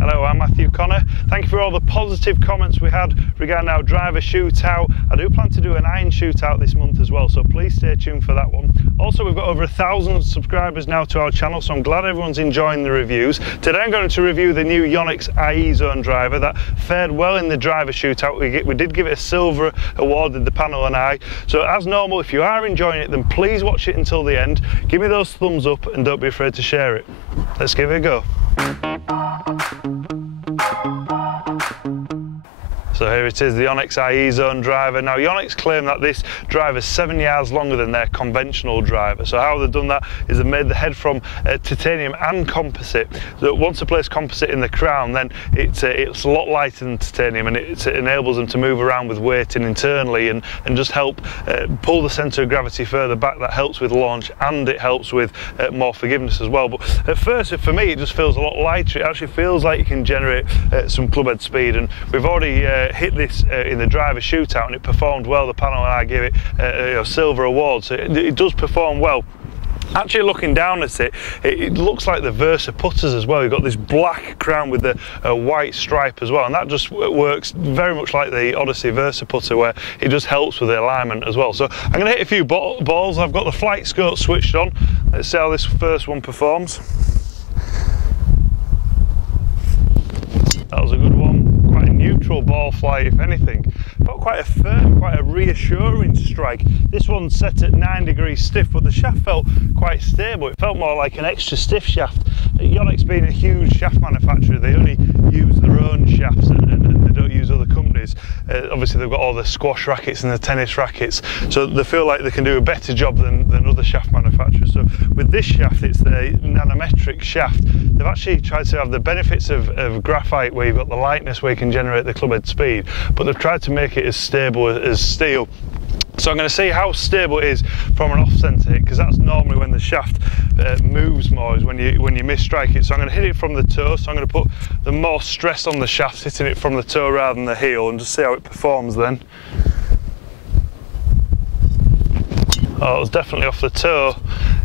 Hello, I'm Matthew Conner. Thank you for all the positive comments we had regarding our driver shootout. I do plan to do an iron shootout this month as well, so please stay tuned for that one. Also, we've got over 1,000 subscribers now to our channel, so I'm glad everyone's enjoying the reviews. Today I'm going to review the new Yonex i-Ezone driver that fared well in the driver shootout. We did give it a silver award, did the panel and I. So as normal, if you are enjoying it, then please watch it until the end. Give me those thumbs up and don't be afraid to share it. Let's give it a go. So here it is, the Yonex i-Ezone driver. Now Yonex claim that this driver is 7 yards longer than their conventional driver. So how they've done that is they've made the head from titanium and composite. So once they place composite in the crown, then it's a lot lighter than titanium, and it enables them to move around with weighting internally and just help pull the centre of gravity further back. That helps with launch and it helps with more forgiveness as well. But at first, for me, it just feels a lot lighter. It actually feels like you can generate some clubhead speed, and we've already hit this in the driver shootout and it performed well. The panel and I gave it a silver award, so it does perform well. Actually, looking down at it, it looks like the Versa putters as well. You've got this black crown with the white stripe as well, and that just works very much like the Odyssey Versa putter, where it just helps with the alignment as well. So I'm going to hit a few balls. I've got the flight scope switched on. Let's see how this first one performs. That was a good one. Quite a neutral ball flight, if anything. Felt quite a firm, quite a reassuring strike. This one's set at 9 degrees stiff, but the shaft felt quite stable. It felt more like an extra stiff shaft. Yonex being a huge shaft manufacturer, they only use their own shafts and they don't use other companies. Obviously they've got all the squash rackets and the tennis rackets, so they feel like they can do a better job than other shaft manufacturers. So with this shaft, it's the nanometric shaft. They've actually tried to have the benefits of graphite, where you've got the lightness where you can generate the clubhead speed, but they've tried to make it as stable as steel. So I'm going to see how stable it is from an off-centre hit, because that's normally when the shaft moves more, is when you misstrike it. So I'm going to hit it from the toe, so I'm going to put the more stress on the shaft, hitting it from the toe rather than the heel, and just see how it performs then. Oh, it was definitely off the toe.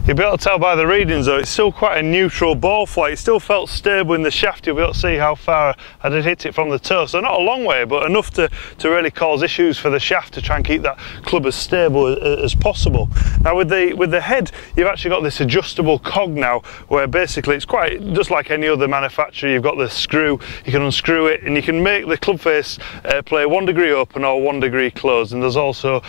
You'll be able to tell by the readings though, it's still quite a neutral ball flight. It still felt stable in the shaft. You'll be able to see how far I did hit it from the toe. So not a long way, but enough to really cause issues for the shaft, to try and keep that club as stable as possible. Now with the head, you've actually got this adjustable cog now, where basically it's quite just like any other manufacturer. You've got the screw, you can unscrew it, and you can make the club face play 1 degree open or 1 degree closed. And there's also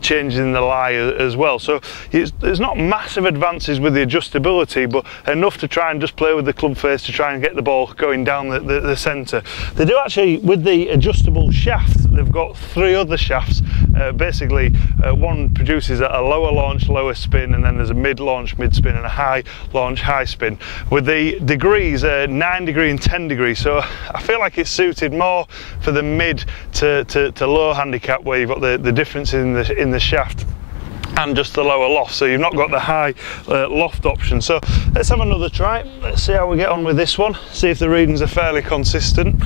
changes in the lie as well. So there's not massive advances with the adjustability, but enough to try and just play with the club face to try and get the ball going down the centre. They do actually, with the adjustable shaft, they've got 3 other shafts. Basically, one produces a lower launch, lower spin, and then there's a mid-launch, mid-spin, and a high launch, high spin. With the degrees, 9 degree and 10 degree, so I feel like it's suited more for the mid to low handicap, where you've got the difference in the shaft and just the lower loft, so you've not got the high loft option. So let's have another try. Let's see how we get on with this one, see if the readings are fairly consistent.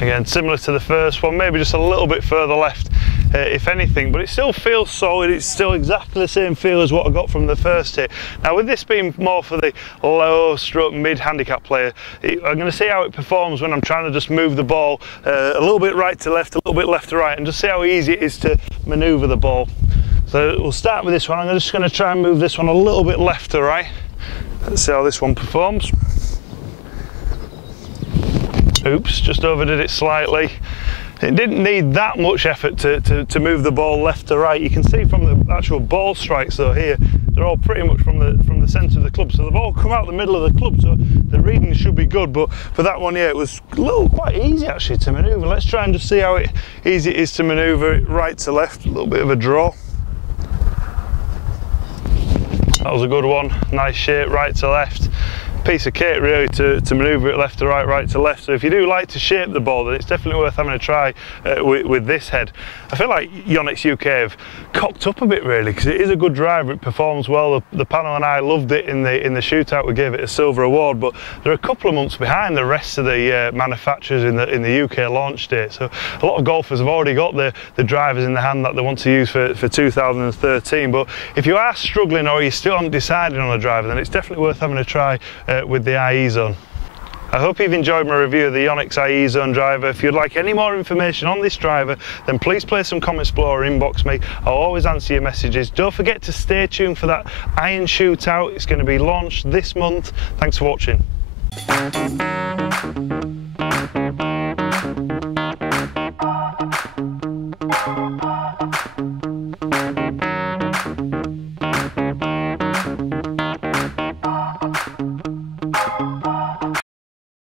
Again, similar to the first one, maybe just a little bit further left, if anything, but it still feels solid. It's still exactly the same feel as what I got from the first hit. Now with this being more for the low stroke mid handicap player, I'm going to see how it performs when I'm trying to just move the ball a little bit right to left, a little bit left to right, and just see how easy it is to manoeuvre the ball. So we'll start with this one. I'm just going to try and move this one a little bit left to right. Let's see how this one performs. Oops, just overdid it slightly. It didn't need that much effort to move the ball left to right. You can see from the actual ball strikes though here, they're all pretty much from the centre of the club. So they've all come out the middle of the club, so the reading should be good. But for that one, yeah, it was quite easy actually to manoeuvre. Let's try and just see how easy it is to manoeuvre it right to left. A little bit of a draw. That was a good one. Nice shape, right to left. piece of kit really to manoeuvre it left to right, right to left. So if you do like to shape the ball, then it's definitely worth having a try with this head. I feel like Yonex UK have cocked up a bit really, because it is a good driver, it performs well. The panel and I loved it in the shootout, we gave it a silver award, but they're a couple of months behind the rest of the manufacturers in the UK launch date. So a lot of golfers have already got the drivers in the hand that they want to use for 2013. But if you are struggling or you still haven't decided on a driver, then it's definitely worth having a try with the i-Ezone. I hope you've enjoyed my review of the Yonex i-Ezone driver. If you'd like any more information on this driver, then please place some comments below or inbox me. I'll always answer your messages. Don't forget to stay tuned for that iron shootout. It's going to be launched this month. Thanks for watching.